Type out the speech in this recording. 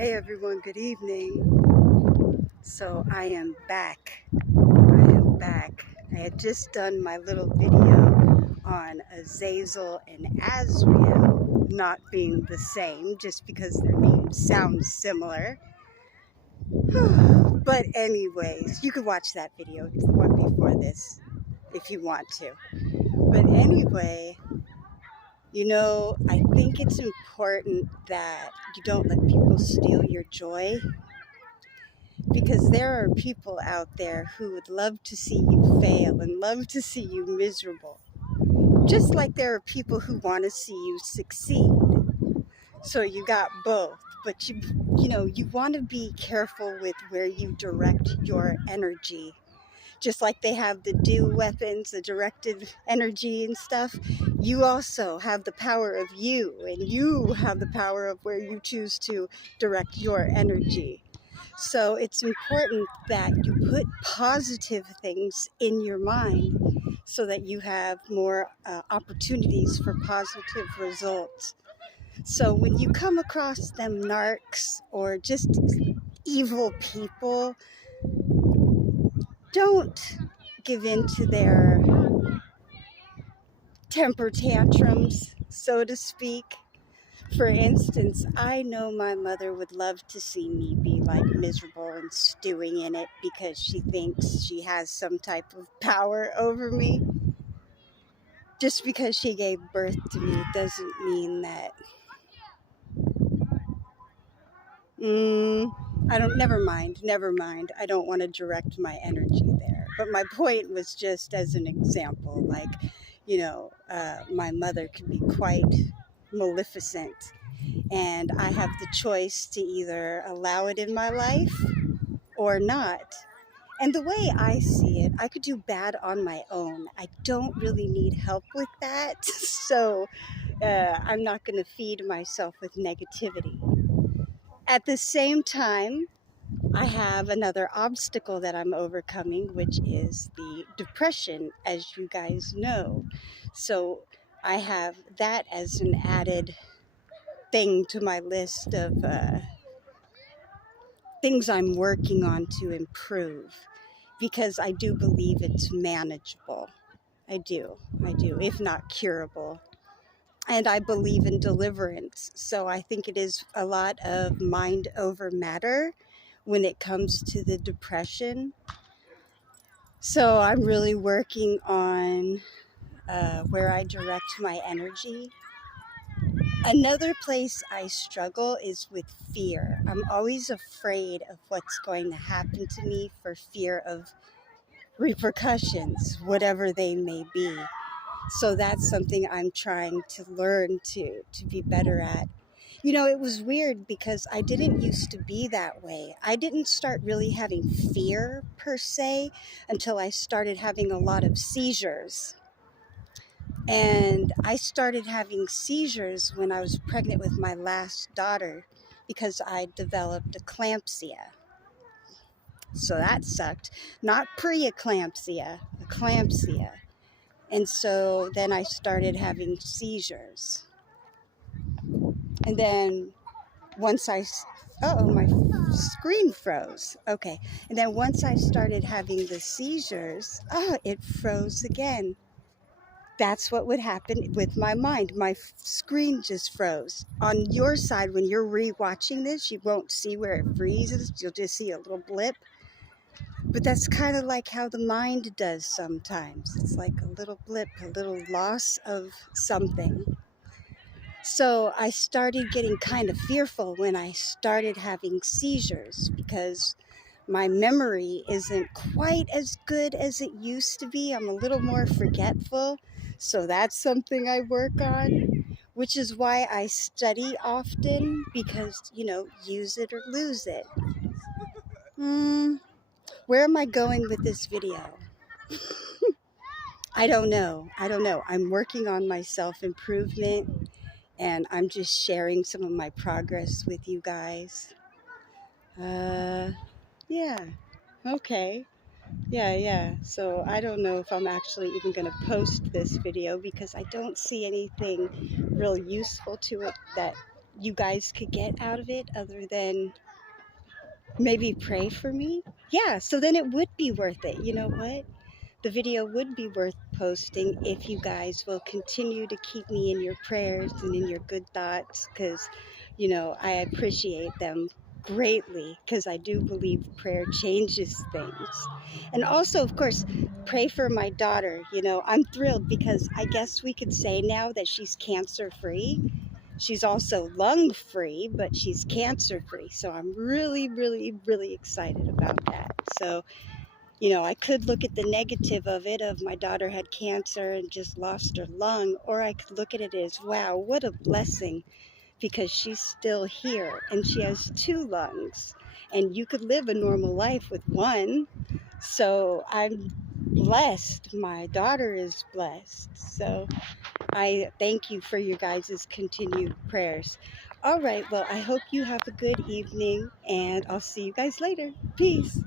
Hey everyone, good evening. So I am back. I had just done my little video on Azazel and Azrael not being the same just because their names sound similar. But anyways, you could watch that video. It's the one before this if you want to. But anyway, I think it's important that you don't let people steal your joy, because there are people out there who would love to see you fail and love to see you miserable. Just like there are people who want to see you succeed. So you got both, but you want to be careful with where you direct your energy. Just like they have the do weapons, the directed energy and stuff, you also have the power of you, and you have the power of where you choose to direct your energy. So it's important that you put positive things in your mind so that you have more opportunities for positive results. So when you come across them narcs or just evil people, don't give in to their temper tantrums, so to speak. For instance, I know my mother would love to see me be like miserable and stewing in it because she thinks she has some type of power over me. Just because she gave birth to me doesn't mean that. Never mind. I don't want to direct my energy there. But my point was just as an example, like, my mother can be quite maleficent. And I have the choice to either allow it in my life or not. And the way I see it, I could do bad on my own. I don't really need help with that. So I'm not going to feed myself with negativity. At the same time, I have another obstacle that I'm overcoming, which is the depression, as you guys know. So I have that as an added thing to my list of things I'm working on to improve, because I do believe it's manageable. I do, if not curable. And I believe in deliverance. So I think it is a lot of mind over matter when it comes to the depression. So I'm really working on where I direct my energy. Another place I struggle is with fear. I'm always afraid of what's going to happen to me for fear of repercussions, whatever they may be. So that's something I'm trying to learn to be better at. It was weird because I didn't used to be that way. I didn't start really having fear per se until I started having a lot of seizures. And I started having seizures when I was pregnant with my last daughter because I developed eclampsia. So that sucked. Not preeclampsia, eclampsia. And so then I started having seizures. And then once my screen froze. Okay. And then once I started having the seizures, it froze again. That's what would happen with my mind. My screen just froze. On your side, when you're re-watching this, you won't see where it freezes. You'll just see a little blip. But that's kind of like how the mind does sometimes. It's like a little blip, a little loss of something. So I started getting kind of fearful when I started having seizures because my memory isn't quite as good as it used to be. I'm a little more forgetful. So that's something I work on, which is why I study often, because, use it or lose it. Where am I going with this video? I don't know. I'm working on my self-improvement, and I'm just sharing some of my progress with you guys. Yeah. Okay. Yeah. So I don't know if I'm actually even going to post this video because I don't see anything real useful to it that you guys could get out of it other than maybe pray for me? Yeah, so then it would be worth it. You know what? The video would be worth posting if you guys will continue to keep me in your prayers and in your good thoughts, because, you know, I appreciate them greatly, because I do believe prayer changes things. And also, of course, pray for my daughter. You know, I'm thrilled because I guess we could say now that she's cancer free. She's also lung free, but she's cancer free. So I'm really, really, really excited about that. So, you know, I could look at the negative of it, of my daughter had cancer and just lost her lung, or I could look at it as, wow, what a blessing, because she's still here and she has 2 lungs, and you could live a normal life with one. So I'm blessed. My daughter is blessed. So I thank you for your guys' continued prayers. All right, well, I hope you have a good evening, and I'll see you guys later. Peace.